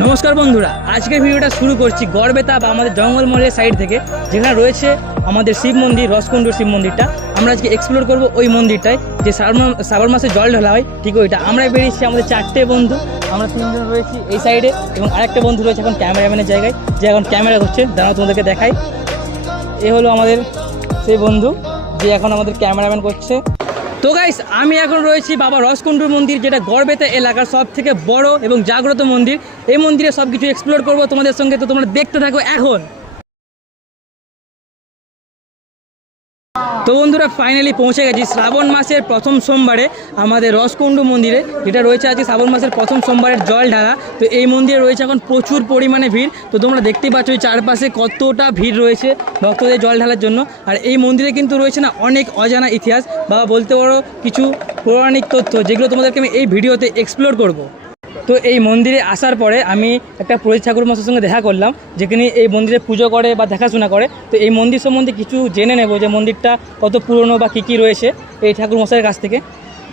নমস্কার বন্ধুরা, আজকের ভিডিওটা শুরু করছি গড়বেতা বা আমাদের জঙ্গলমহলের সাইড থেকে, যেখানে রয়েছে আমাদের শিব মন্দির রসকুণ্ডুর শিব মন্দিরটা। আমরা আজকে এক্সপ্লোর করব ওই মন্দিরটায়, যে শ্রাবণ শ্রাবণ মাসে জল ঢালা হয়, ঠিক ওইটা। আমরা বেরিয়েছি আমাদের চারটে বন্ধু, আমরা তিনজন রয়েছি এই সাইডে এবং আরেকটা বন্ধু রয়েছে এখন ক্যামেরাম্যানের জায়গায়, যে এখন ক্যামেরা হচ্ছে। দাঁড়াও, তোমাদেরকে দেখাই। এ হলো আমাদের সেই বন্ধু, যে এখন আমাদের ক্যামেরাম্যান করছে। তো গাইস আমি এখন রয়েছি বাবা রসকুণ্ডুর মন্দির, যেটা গড়বেতা এলাকার সব থেকে বড় এবং জাগ্রত মন্দির। এই মন্দিরে সব কিছু এক্সপ্লোর করব তোমাদের সঙ্গে, তো তোমরা দেখতে থাকো এখন। বন্ধুরা ফাইনালি পৌঁছে গেছি। শ্রাবণ মাসের প্রথম সোমবারে আমাদের রসকুণ্ডু মন্দিরে, যেটা রয়েছে আজকে শ্রাবণ মাসের প্রথম সোমবারের জল ঢালা তো এই মন্দিরে রয়েছে এখন প্রচুর পরিমাণে ভিড়। তো তোমরা দেখতে পাচ্ছ চারপাশে কতটা ভিড় রয়েছে ভক্তদের জল ঢালার জন্য। আর এই মন্দিরে কিন্তু রয়েছে না অনেক অজানা ইতিহাস। বা বলতে পারো কিছু পৌরাণিক তথ্য যেগুলো তোমাদেরকে আমি এই ভিডিওতে এক্সপ্লোর করব। তো এই মন্দিরে আসার পরে আমি একটা পুরোহিত ঠাকুর মশার সঙ্গে দেখা করলাম যেখানে এই মন্দিরে পুজো করে বা দেখাশোনা করে। তো এই মন্দির সম্বন্ধে কিছু জেনে নেব যে মন্দিরটা কত পুরনো বা কী কী রয়েছে এই ঠাকুর মশাইয়ের কাছ থেকে।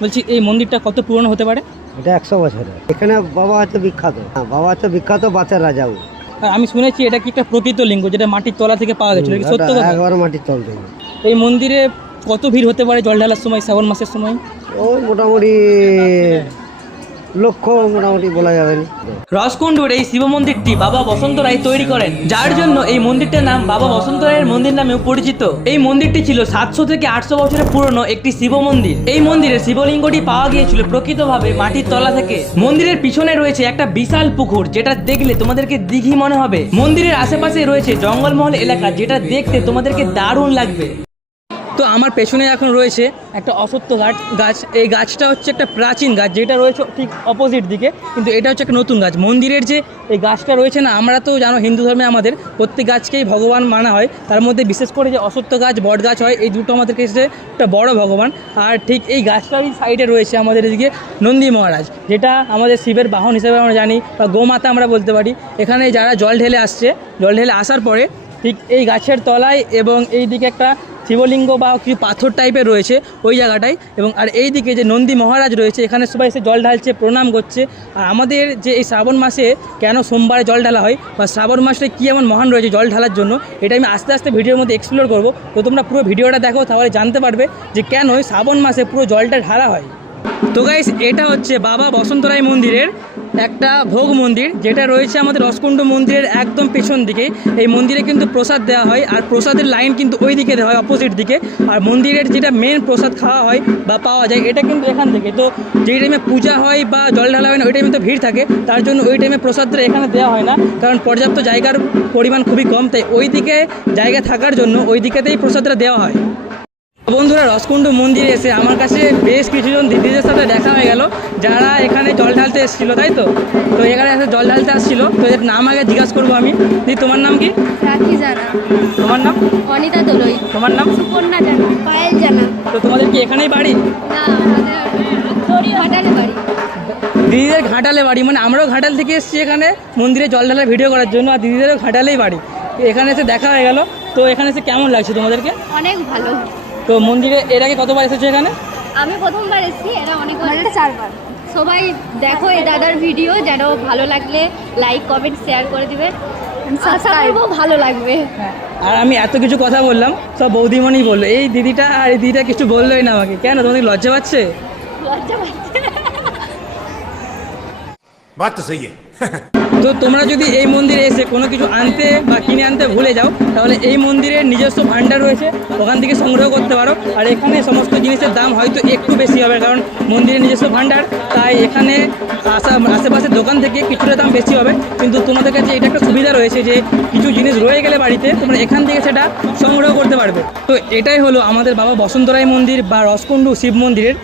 বলছি এই মন্দিরটা কত পুরনো হতে পারে? এটা একশো বছরের। এখানে বাবা হচ্ছে বিখ্যাত। হ্যাঁ, বাবা হচ্ছে বিখ্যাত বাচ্চার রাজাও আর আমি শুনেছি এটা কি একটা প্রকৃত লিঙ্গ যেটা মাটির তলা থেকে পাওয়া গেছিল সত্য কথা? একবার মাটির তল থেকে। এই মন্দিরে কত ভিড় হতে পারে জল ঢালার সময় শ্রাবণ মাসের সময়? ওই মোটামুটি লক্ষ্য মোটামুটি বলা যাবে রসকুণ্ডুর এই শিব মন্দিরটি বাবা বসন্ত রায় তৈরি করেন, যার জন্য এই মন্দিরটার নাম বাবা বসন্ত রায়ের মন্দির নামেও পরিচিত। এই মন্দিরটি ছিল সাতশো থেকে আটশো বছরের পুরনো একটি শিব মন্দির। এই মন্দিরে শিবলিঙ্গটি পাওয়া গিয়েছিল প্রকৃতভাবে মাটির তলা থেকে। মন্দিরের পিছনে রয়েছে একটা বিশাল পুকুর, যেটা দেখলে তোমাদেরকে দিঘি মনে হবে। মন্দিরের আশেপাশে রয়েছে জঙ্গলমহল এলাকা, যেটা দেখতে তোমাদেরকে দারুণ লাগবে। তো আমার পেছনে এখন রয়েছে একটা অসত্য গাছ গাছ। এই গাছটা হচ্ছে একটা প্রাচীন গাছ, যেটা রয়েছে ঠিক অপোজিট দিকে। কিন্তু এটা হচ্ছে একটা নতুন গাছ। মন্দিরের যে এই গাছটা রয়েছে না, আমরা তো জানো হিন্দু ধর্মে আমাদের প্রত্যেক গাছকেই ভগবান মানা হয়। তার মধ্যে বিশেষ করে যে অসত্য গাছ, বট গাছ হয়, এই দুটো আমাদের কাছে একটা বড় ভগবান। আর ঠিক এই গাছটারই সাইডে রয়েছে আমাদের এদিকে নন্দী মহারাজ, যেটা আমাদের শিবের বাহন হিসেবে আমরা জানি, বা গোমাতা আমরা বলতে পারি। এখানে যারা জল ঢেলে আসছে, জল ঢেলে আসার পরে ঠিক এই গাছের তলায় এবং এই দিকে একটা শিবলিঙ্গ বা কিছু পাথর টাইপের রয়েছে ওই জায়গাটায়। এবং আর এই দিকে যে নন্দী মহারাজ রয়েছে, এখানে সবাই এসে জল ঢালছে, প্রণাম করছে। আর আমাদের যে এই শ্রাবণ মাসে কেন সোমবারে জল ঢালা হয় বা শ্রাবণ মাসে কী এমন মহান রয়েছে জল ঢালার জন্য, এটা আমি আস্তে আস্তে ভিডিওর মধ্যে এক্সপ্লোর করব। তো তোমরা পুরো ভিডিওটা দেখো, তাহলে জানতে পারবে যে কেন শ্রাবণ মাসে পুরো জলটা ঢালা হয়। তো গাইস এটা হচ্ছে বাবা বসন্তরায় মন্দিরের একটা ভোগ মন্দির, যেটা রয়েছে আমাদের রসকুণ্ড মন্দিরের একদম পেছন দিকে। এই মন্দিরে কিন্তু প্রসাদ দেওয়া হয় আর প্রসাদের লাইন কিন্তু ওই দিকে দেওয়া হয় অপোজিট দিকে। আর মন্দিরের যেটা মেন প্রসাদ খাওয়া হয় বা পাওয়া যায়, এটা কিন্তু এখান থেকে। তো যেই টাইমে পূজা হয় বা জল ঢালা হয় না, ওই টাইমে তো ভিড় থাকে। তার জন্য ওই টাইমে প্রসাদটা এখানে দেওয়া হয় না। কারণ পর্যাপ্ত জায়গার পরিমাণ খুবই কম, তাই ওই দিকে জায়গা থাকার জন্য ওই দিকেতেই প্রসাদটা দেওয়া হয়। বন্ধুরা রসকুণ্ড মন্দিরে এসে আমার কাছে বেশ কিছুজন দিদিদের সাথে দেখা হয়ে গেল যারা এখানে জল ঢালতে এসেছিল তাই তো? তো এখানে এসে জল ঢালতে আসছিল তো এদের নাম আগে জিজ্ঞাসা করব আমি। দিদি তোমার নাম কি? রাখি জানা। তোমার নাম? অনিতা দোলই। তোমার নাম? সুকন্যা জানা। পায়েল জানা। তো তোমাদের কি এখানেই বাড়ি? না বাড়ি। দিদিদের ঘাটালে বাড়ি মানে আমরাও ঘাটাল থেকে এসেছি এখানে মন্দিরে জল ঢালার ভিডিও করার জন্য আর দিদিদেরও ঘাটালেই বাড়ি। এখানে এসে দেখা হয়ে গেল তো এখানে এসে কেমন লাগছে তোমাদেরকে? অনেক ভালো। তো মন্দিরে এর আগে কতবার এসেছ এখানে? আমি প্রথমবার এসেছি এরা অনেকবার চারবার। সবাই দেখো এই দাদার ভিডিও যেন ভালো লাগলে লাইক কমেন্ট শেয়ার করে দিবে। ভালো লাগবে। হ্যাঁ, আর আমি এত কিছু কথা বললাম সব বৌদিমণি বলল এই দিদিটা আর এই দিদিটা কিছু বললোই না আমাকে। কেন তোমাদের লজ্জা পাচ্ছে? লজ্জা পাচ্ছে তো তোমরা যদি এই মন্দিরে এসে কোনো কিছু আনতে বা কিনে আনতে ভুলে যাও, তাহলে এই মন্দিরের নিজস্ব ভাণ্ডার রয়েছে, ওখান থেকে সংগ্রহ করতে পারো। আর এখানে সমস্ত জিনিসের দাম হয়তো একটু বেশি হবে, কারণ মন্দিরের নিজস্ব ভাণ্ডার, তাই এখানে আসা, আশেপাশের দোকান থেকে কিছুটা দাম বেশি হবে। কিন্তু তোমাদের কাছে এটা একটা সুবিধা রয়েছে যে, কিছু জিনিস রয়ে গেলে বাড়িতে, তোমরা এখান থেকে সেটা সংগ্রহ করতে পারবে। তো এটাই হলো আমাদের বাবা বসন্তরায় মন্দির বা রসকুণ্ডু শিব মন্দিরের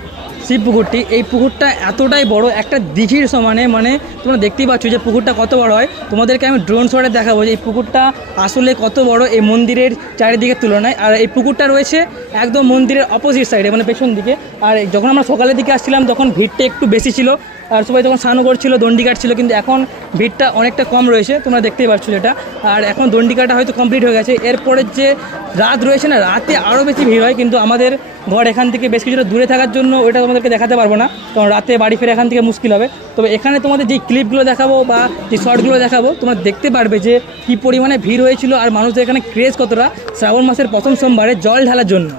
শিব পুকুরটি। এই পুকুরটা এতটাই বড়, একটা দিঘির সমানে মানে তোমরা দেখতেই পাচ্ছ যে পুকুরটা কত বড় হয়। তোমাদেরকে আমি ড্রোন শটে দেখাবো যে এই পুকুরটা আসলে কত বড় এই মন্দিরের চারিদিকের তুলনায়। আর এই পুকুরটা রয়েছে একদম মন্দিরের অপোজিট সাইডে মানে পেছন দিকে। আর যখন আমরা সকালের দিকে আসছিলাম, তখন ভিড়টা একটু বেশি ছিল। আর সবাই তখন স্নানও করছিল দণ্ডি কাটছিল কিন্তু এখন ভিড়টা অনেকটা কম রয়েছে। তোমরা দেখতেই পাচ্ছ যেটা। আর এখন দণ্ডি কাটা হয়তো কমপ্লিট হয়ে গেছে। এরপরের যে রাত রয়েছে না, রাতে আরও বেশি ভিড় হয়, কিন্তু আমাদের ঘর এখান থেকে বেশ কিছুটা দূরে থাকার জন্য ওটা তোমাদেরকে দেখাতে পারব না, কারণ রাতে বাড়ি ফিরে এখান থেকে মুশকিল হবে। তবে এখানে তোমাদের যে ক্লিপগুলো দেখাবো বা যে শর্টগুলো দেখাবো, তোমরা দেখতে পারবে যে কী পরিমাণে ভিড় হয়েছিল আর মানুষদের এখানে ক্রেজ কতটা। শ্রাবণ মাসের প্রথম সোমবারে জল ঢালার জন্য।